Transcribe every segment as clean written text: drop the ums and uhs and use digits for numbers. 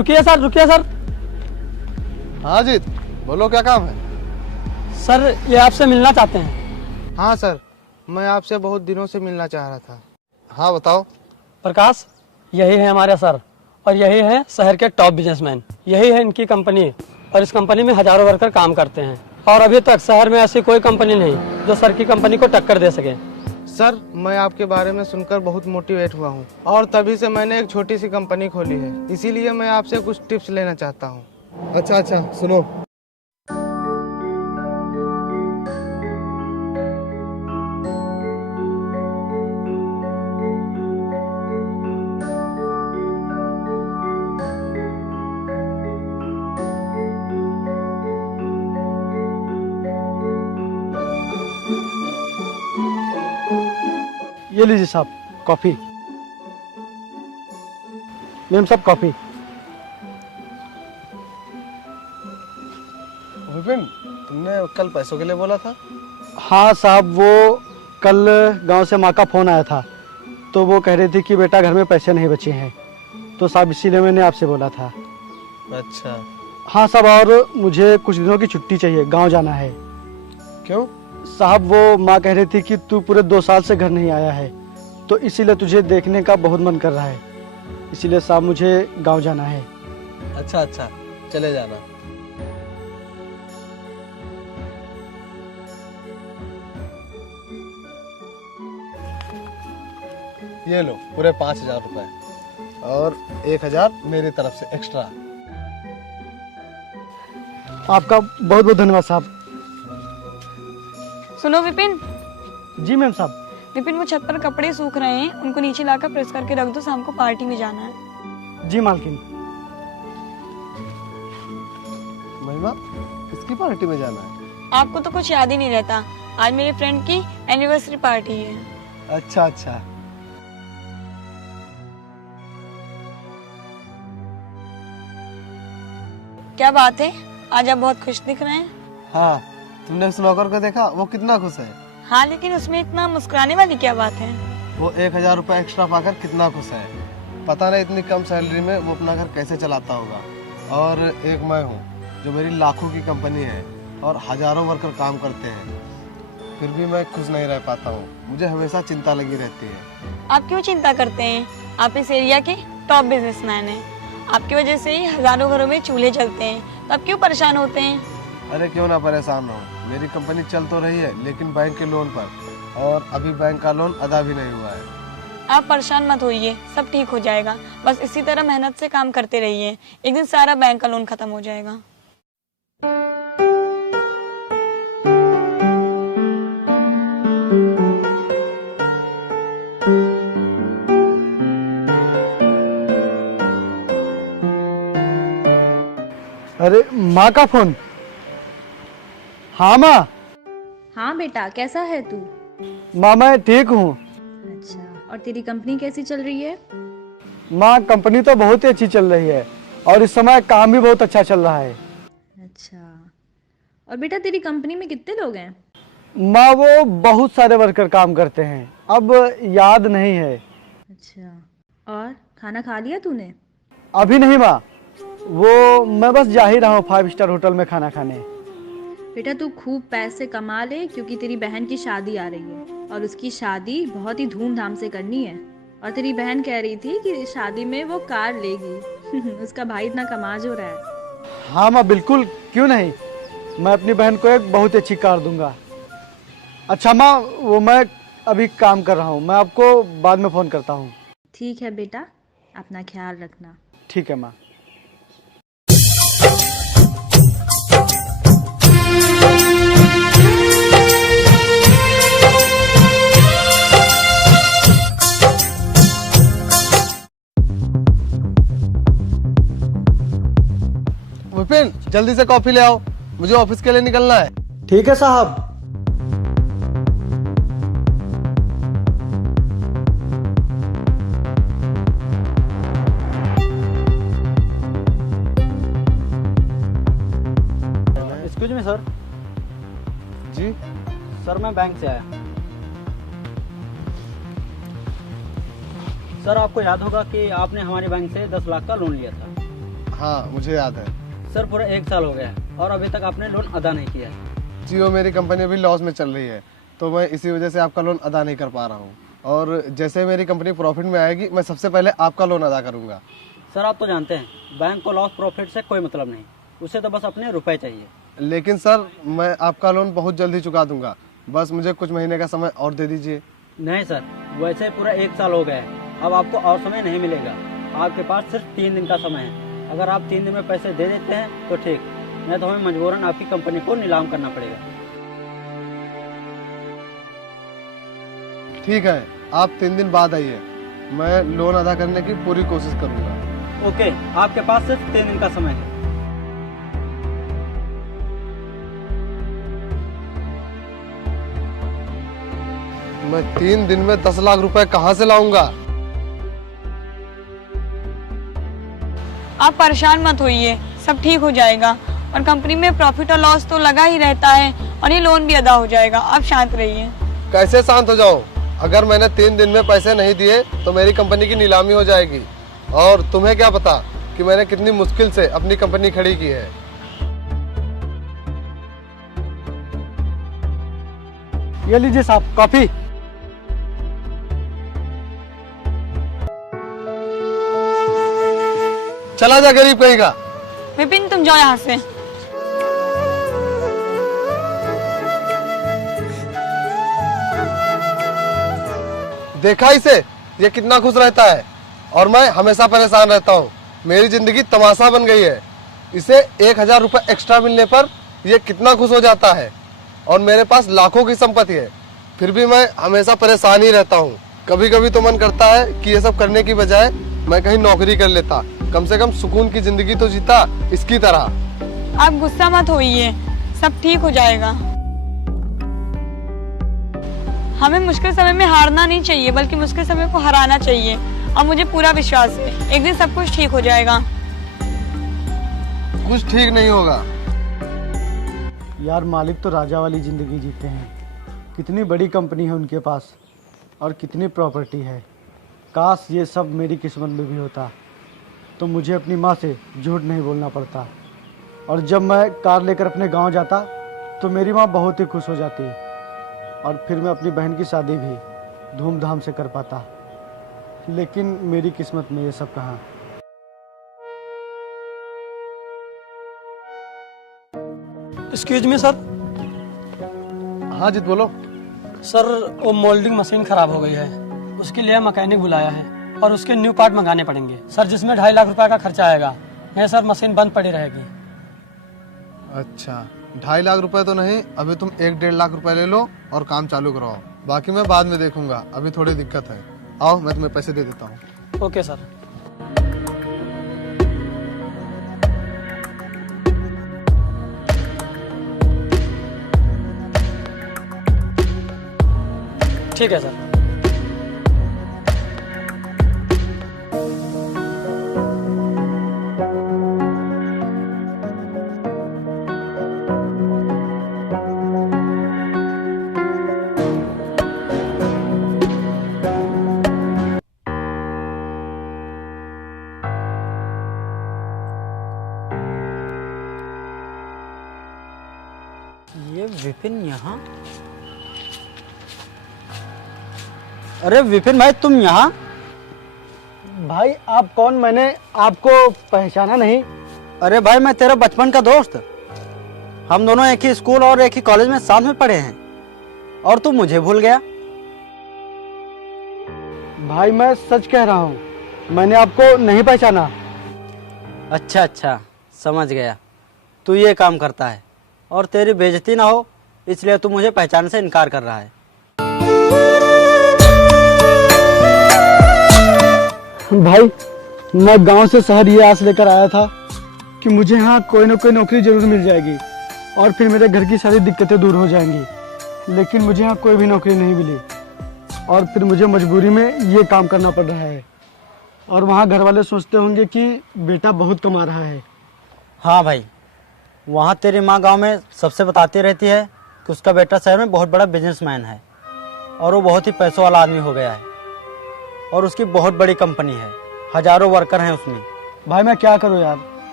रुकिए सर, रुकिए सर। हाँ जीत, बोलो क्या काम है? सर ये आपसे मिलना चाहते हैं। हाँ सर, मैं आपसे बहुत दिनों से मिलना चाह रहा था। हाँ बताओ। प्रकाश, यही है हमारे सर और यही है शहर के टॉप बिजनेसमैन। यही है इनकी कंपनी और इस कंपनी में हजारों वर्कर काम करते हैं और अभी तक शहर में ऐसी कोई कंपनी नहीं जो सर की कंपनी को टक्कर दे सके। सर, मैं आपके बारे में सुनकर बहुत मोटिवेट हुआ हूँ और तभी से मैंने एक छोटी सी कंपनी खोली है, इसीलिए मैं आपसे कुछ टिप्स लेना चाहता हूँ। अच्छा, सुनो। ये लीजिए साहब कॉफी। मैम साहब कॉफी। विपिन, तुमने कल पैसों के लिए बोला था? हाँ साहब, वो कल गांव से माँ का फ़ोन आया था तो वो कह रही थी कि बेटा घर में पैसे नहीं बचे हैं, तो साहब इसीलिए मैंने आपसे बोला था। अच्छा। हाँ साहब, और मुझे कुछ दिनों की छुट्टी चाहिए, गांव जाना है। क्यों? साहब वो माँ कह रही थी कि तू पूरे 2 साल से घर नहीं आया है तो इसीलिए तुझे देखने का बहुत मन कर रहा है, इसीलिए साहब मुझे गांव जाना है। अच्छा, चले जाना। ये लो पूरे 5,000 रुपए और 1,000 मेरी तरफ से एक्स्ट्रा। आपका बहुत बहुत धन्यवाद साहब। सुनो विपिन। जी मैम साहब। विपिन, वो छत पर कपड़े सूख रहे हैं, उनको नीचे लाकर प्रेस करके रख दो, शाम को पार्टी में जाना है। जी मालकिन। महिमा, किसकी पार्टी में जाना है? आपको तो कुछ याद ही नहीं रहता, आज मेरे फ्रेंड की एनिवर्सरी पार्टी है। अच्छा। क्या बात है, आज आप बहुत खुश दिख रहे हैं। हाँ, तुमने उस नौकर को देखा? वो कितना खुश है। हाँ, लेकिन उसमें इतना मुस्कुराने वाली क्या बात है? वो 1,000 रुपए एक्स्ट्रा पाकर कितना खुश है। पता नहीं इतनी कम सैलरी में वो अपना घर कैसे चलाता होगा। और एक मैं हूँ जो मेरी लाखों की कंपनी है और हजारों वर्कर काम करते हैं, फिर भी मैं खुश नहीं रह पाता हूँ। मुझे हमेशा चिंता लगी रहती है। आप क्यों चिंता करते हैं? आप इस एरिया के टॉप बिजनेसमैन हैं। आपकी वजह से ही हजारों घरों में चूल्हे जलते हैं, तो आप क्यों परेशान होते हैं? अरे क्यों ना परेशान हो, मेरी कंपनी चल तो रही है लेकिन बैंक के लोन पर, और अभी बैंक का लोन अदा भी नहीं हुआ है। आप परेशान मत होइए, सब ठीक हो जाएगा। बस इसी तरह मेहनत से काम करते रहिए, एक दिन सारा बैंक का लोन खत्म हो जाएगा। अरे माँ का फोन। हाँ माँ। हाँ बेटा, कैसा है तू? माँ मैं ठीक हूँ। अच्छा, और तेरी कंपनी कैसी चल रही है? माँ कंपनी तो बहुत ही अच्छी चल रही है और इस समय काम भी बहुत अच्छा चल रहा है। अच्छा, और बेटा तेरी कंपनी में कितने लोग हैं? माँ वो बहुत सारे वर्कर काम करते हैं, अब याद नहीं है। अच्छा, और खाना खा लिया तूने? अभी नहीं माँ, वो मैं बस जा ही रहा हूँ 5 स्टार होटल में खाना खाने। बेटा तू खूब पैसे कमा ले, क्योंकि तेरी बहन की शादी आ रही है और उसकी शादी बहुत ही धूमधाम से करनी है। और तेरी बहन कह रही थी कि शादी में वो कार लेगी। उसका भाई इतना कमाज हो रहा है। हाँ माँ बिल्कुल, क्यों नहीं, मैं अपनी बहन को एक बहुत अच्छी कार दूंगा। अच्छा माँ, वो मैं अभी काम कर रहा हूँ, मैं आपको बाद में फ़ोन करता हूँ। ठीक है बेटा, अपना ख्याल रखना। ठीक है माँ। विपिन, जल्दी से कॉफी ले आओ, मुझे ऑफिस के लिए निकलना है। ठीक है साहब। Excuse me sir. जी सर मैं बैंक से आया। सर आपको याद होगा कि आपने हमारे बैंक से 10 लाख का लोन लिया था। हाँ मुझे याद है। सर पूरा 1 साल हो गया है और अभी तक आपने लोन अदा नहीं किया है। जी वो मेरी कंपनी अभी लॉस में चल रही है, तो मैं इसी वजह से आपका लोन अदा नहीं कर पा रहा हूँ। और जैसे मेरी कंपनी प्रॉफिट में आएगी मैं सबसे पहले आपका लोन अदा करूँगा। सर आप तो जानते हैं बैंक को लॉस प्रॉफिट से कोई मतलब नहीं, उसे तो बस अपने रुपए चाहिए। लेकिन सर मैं आपका लोन बहुत जल्दी चुका दूंगा, बस मुझे कुछ महीने का समय और दे दीजिए। नहीं सर, वैसे पूरा 1 साल हो गया है, अब आपको और समय नहीं मिलेगा। आपके पास सिर्फ 3 दिन का समय है। अगर आप 3 दिन में पैसे दे देते हैं तो ठीक, नहीं तो हमें मजबूरन आपकी कंपनी को नीलाम करना पड़ेगा। ठीक है, आप 3 दिन बाद आइए, मैं लोन अदा करने की पूरी कोशिश करूंगा। ओके, आपके पास सिर्फ 3 दिन का समय है। मैं 3 दिन में 10 लाख रुपए कहाँ से लाऊंगा? आप परेशान मत होइए, सब ठीक हो जाएगा। और कंपनी में प्रॉफिट और लॉस तो लगा ही रहता है और ये लोन भी अदा हो जाएगा। आप शांत रहिए। कैसे शांत हो जाऊं? अगर मैंने 3 दिन में पैसे नहीं दिए तो मेरी कंपनी की नीलामी हो जाएगी। और तुम्हें क्या पता कि मैंने कितनी मुश्किल से अपनी कंपनी खड़ी की है। ये लीजिए साहब कॉफी। चला जा गरीब कहीं का। विपिन तुम जाओ यहाँ से। देखा इसे, ये कितना खुश रहता है और मैं हमेशा परेशान रहता हूँ। मेरी जिंदगी तमाशा बन गई है। इसे 1000 रुपए एक्स्ट्रा मिलने पर ये कितना खुश हो जाता है और मेरे पास लाखों की संपत्ति है, फिर भी मैं हमेशा परेशान ही रहता हूँ। कभी कभी तो मन करता है कि ये सब करने की बजाय मैं कहीं नौकरी कर लेता, कम से कम सुकून की जिंदगी तो जीता इसकी तरह। आप गुस्सा मत होइए, सब ठीक हो जाएगा। हमें मुश्किल समय में हारना नहीं चाहिए, बल्कि मुश्किल समय को हराना चाहिए। और मुझे पूरा विश्वास है एक दिन सब कुछ ठीक हो जाएगा। कुछ ठीक नहीं होगा। यार मालिक तो राजा वाली ज़िंदगी जीते हैं। कितनी बड़ी कंपनी है उनके पास और कितनी प्रॉपर्टी है। काश ये सब मेरी किस्मत में भी होता तो मुझे अपनी माँ से झूठ नहीं बोलना पड़ता। और जब मैं कार लेकर अपने गांव जाता तो मेरी माँ बहुत ही खुश हो जाती और फिर मैं अपनी बहन की शादी भी धूमधाम से कर पाता। लेकिन मेरी किस्मत में ये सब कहाँ। Excuse me sir. हाँ जीत बोलो। सर वो मोल्डिंग मशीन खराब हो गई है, उसके लिए मैकेनिक बुलाया है और उसके न्यू पार्ट मंगाने पड़ेंगे सर, जिसमें 2.5 लाख रुपए का खर्चा आएगा। नहीं सर, मशीन बंद पड़ी रहेगी। अच्छा, 2.5 लाख रुपए तो नहीं, अभी तुम 1-1.5 लाख रुपए ले लो और काम चालू कराओ। बाकी मैं बाद में देखूंगा, अभी थोड़ी दिक्कत है। आओ मैं तुम्हें पैसे दे देता हूँ। Okay sir. ठीक है सर। ये विपिन यहाँ? अरे विपिन भाई तुम यहाँ? भाई आप कौन? मैंने आपको पहचाना नहीं। अरे भाई मैं तेरा बचपन का दोस्त। हम दोनों एक ही स्कूल और एक ही कॉलेज में साथ में पढ़े हैं और तू मुझे भूल गया। भाई मैं सच कह रहा हूँ, मैंने आपको नहीं पहचाना। अच्छा अच्छा, समझ गया। तू ये काम करता है और तेरी बेइज्जती ना हो इसलिए तू मुझे पहचानने से इनकार कर रहा है। भाई मैं गांव से शहर ये आस लेकर आया था कि मुझे यहाँ कोई ना कोई नौकरी जरूर मिल जाएगी और फिर मेरे घर की सारी दिक्कतें दूर हो जाएंगी। लेकिन मुझे यहाँ कोई भी नौकरी नहीं मिली और फिर मुझे मजबूरी में ये काम करना पड़ रहा है। और वहाँ घर वाले सोचते होंगे कि बेटा बहुत कमा रहा है। हाँ भाई, वहाँ तेरी माँ गांव में सबसे बताती रहती है कि उसका बेटा शहर में बहुत बड़ा बिजनेसमैन है और वो बहुत ही पैसों वाला आदमी हो गया है और उसकी बहुत बड़ी कंपनी है, हजारों वर्कर हैं उसमें। भाई मैं क्या करूँ यार,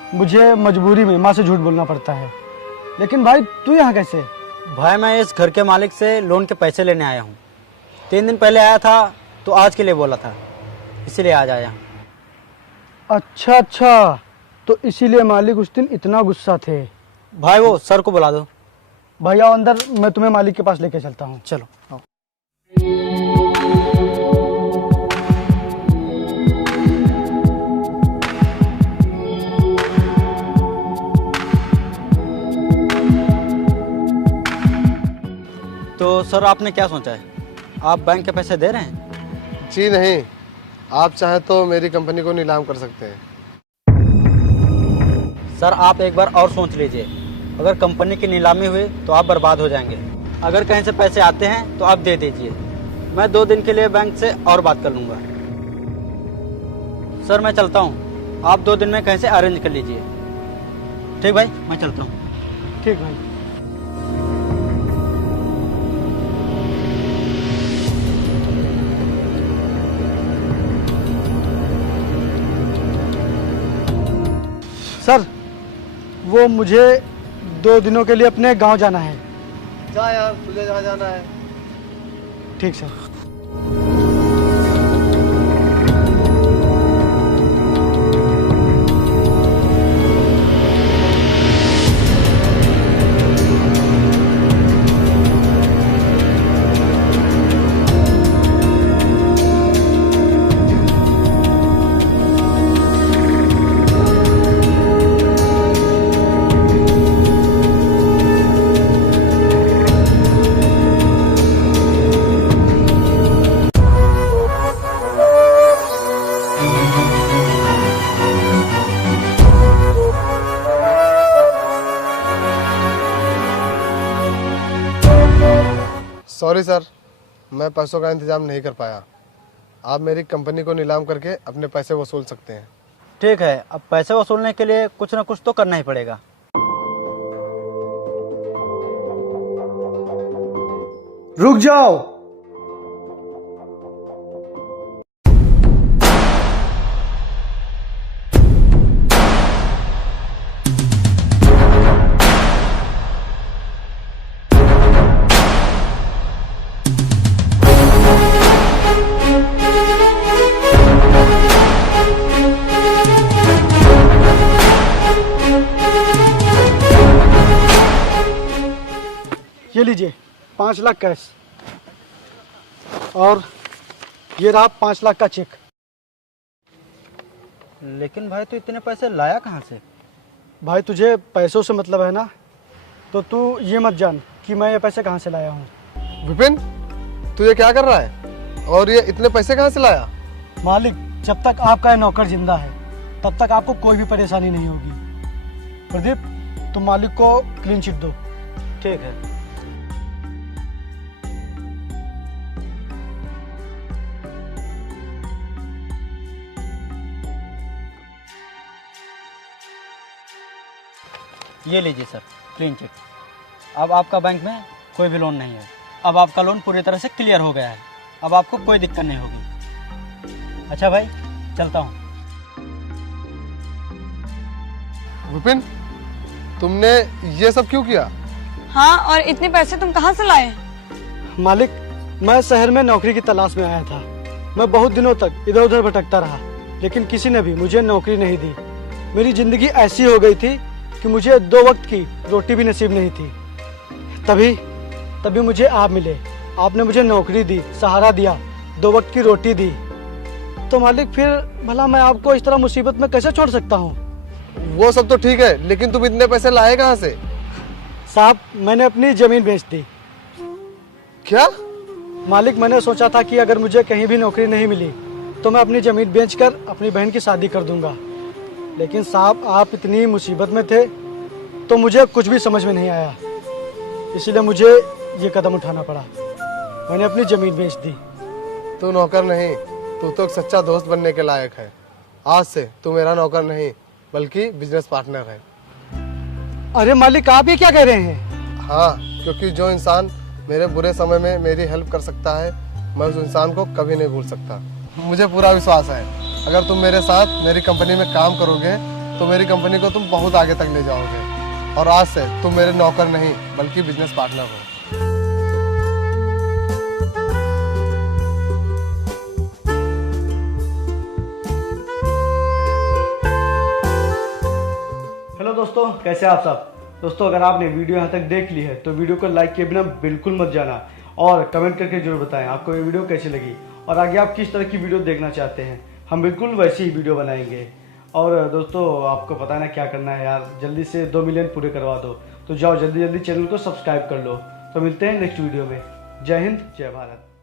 मुझे मजबूरी में माँ से झूठ बोलना पड़ता है। लेकिन भाई तू यहाँ कैसे? भाई मैं इस घर के मालिक से लोन के पैसे लेने आया हूँ। 3 दिन पहले आया था तो आज के लिए बोला था, इसीलिए आज आया। अच्छा, तो इसीलिए मालिक उस दिन इतना गुस्सा थे। भाई वो सर को बुला दो। भैया अंदर, मैं तुम्हें मालिक के पास लेके चलता हूँ। चलो आओ। तो सर आपने क्या सोचा है, आप बैंक के पैसे दे रहे हैं? जी नहीं, आप चाहें तो मेरी कंपनी को नीलाम कर सकते हैं। सर आप एक बार और सोच लीजिए, अगर कंपनी की नीलामी हुई तो आप बर्बाद हो जाएंगे। अगर कहीं से पैसे आते हैं तो आप दे दीजिए, मैं 2 दिन के लिए बैंक से और बात कर लूँगा। सर मैं चलता हूँ, आप 2 दिन में कहीं से अरेंज कर लीजिए। ठीक भाई, मैं चलता हूँ। ठीक भाई। सर वो मुझे 2 दिनों के लिए अपने गांव जाना है। जा यार, तुझे जहाँ जाना है। ठीक सर। सॉरी सर, मैं पैसों का इंतजाम नहीं कर पाया। आप मेरी कंपनी को नीलाम करके अपने पैसे वसूल सकते हैं। ठीक है, अब पैसे वसूलने के लिए कुछ ना कुछ तो करना ही पड़ेगा। रुक जाओ। ये लीजिए 5 लाख कैश, और ये रहा 5 लाख का चेक। लेकिन भाई तू इतने पैसे लाया कहाँ से? भाई तुझे पैसों से मतलब है ना, तो तू ये मत जान कि मैं ये पैसे कहाँ से लाया हूँ। विपिन, तू ये क्या कर रहा है और ये इतने पैसे कहाँ से लाया? मालिक, जब तक आपका ये नौकर जिंदा है तब तक आपको कोई भी परेशानी नहीं होगी। प्रदीप, तुम मालिक को क्लीन चिट दो। ठीक है। ये लीजिए सर, क्लीन चिट। अब आपका बैंक में कोई भी लोन नहीं है। अब आपका लोन पूरी तरह से क्लियर हो गया है। अब आपको कोई दिक्कत नहीं होगी। अच्छा भाई, चलता हूँ। विपिन, तुमने ये सब क्यों किया? हाँ, और इतने पैसे तुम कहाँ से लाए? मालिक, मैं शहर में नौकरी की तलाश में आया था। मैं बहुत दिनों तक इधर उधर भटकता रहा, लेकिन किसी ने भी मुझे नौकरी नहीं दी। मेरी जिंदगी ऐसी हो गई थी कि मुझे 2 वक्त की रोटी भी नसीब नहीं थी। तभी मुझे आप मिले। आपने मुझे नौकरी दी, सहारा दिया, 2 वक्त की रोटी दी। तो मालिक, फिर भला मैं आपको इस तरह मुसीबत में कैसे छोड़ सकता हूँ? वो सब तो ठीक है, लेकिन तुम इतने पैसे लाए कहाँ से? साहब, मैंने अपनी जमीन बेच दी। क्या? मालिक, मैंने सोचा था कि अगर मुझे कहीं भी नौकरी नहीं मिली तो मैं अपनी जमीन बेचकर अपनी बहन की शादी कर दूंगा। लेकिन साहब, आप इतनी मुसीबत में थे तो मुझे कुछ भी समझ में नहीं आया, इसीलिए मुझे ये कदम उठाना पड़ा। मैंने अपनी जमीन बेच दी। तू नौकर नहीं, तू तो एक सच्चा दोस्त बनने के लायक है। आज से तू मेरा नौकर नहीं बल्कि बिजनेस पार्टनर है। अरे मालिक, आप ये क्या कह रहे हैं? हाँ, क्योंकि जो इंसान मेरे बुरे समय में मेरी हेल्प कर सकता है, मैं उस इंसान को कभी नहीं भूल सकता। मुझे पूरा विश्वास है, अगर तुम मेरे साथ मेरी कंपनी में काम करोगे तो मेरी कंपनी को तुम बहुत आगे तक ले जाओगे और आज से तुम मेरे नौकर नहीं बल्कि बिजनेस पार्टनर हो। हेलो दोस्तों, कैसे आप सब। दोस्तों, अगर आपने वीडियो यहाँ तक देख ली है तो वीडियो को लाइक किए बिना बिल्कुल मत जाना और कमेंट करके जरूर बताएं आपको ये वीडियो कैसी लगी और आगे आप किस तरह की वीडियो देखना चाहते हैं। हम बिल्कुल वैसी ही वीडियो बनाएंगे। और दोस्तों, आपको पता है ना क्या करना है यार, जल्दी से 2 मिलियन पूरे करवा दो। तो जाओ जल्दी जल्दी चैनल को सब्सक्राइब कर लो। तो मिलते हैं नेक्स्ट वीडियो में। जय हिंद, जय भारत।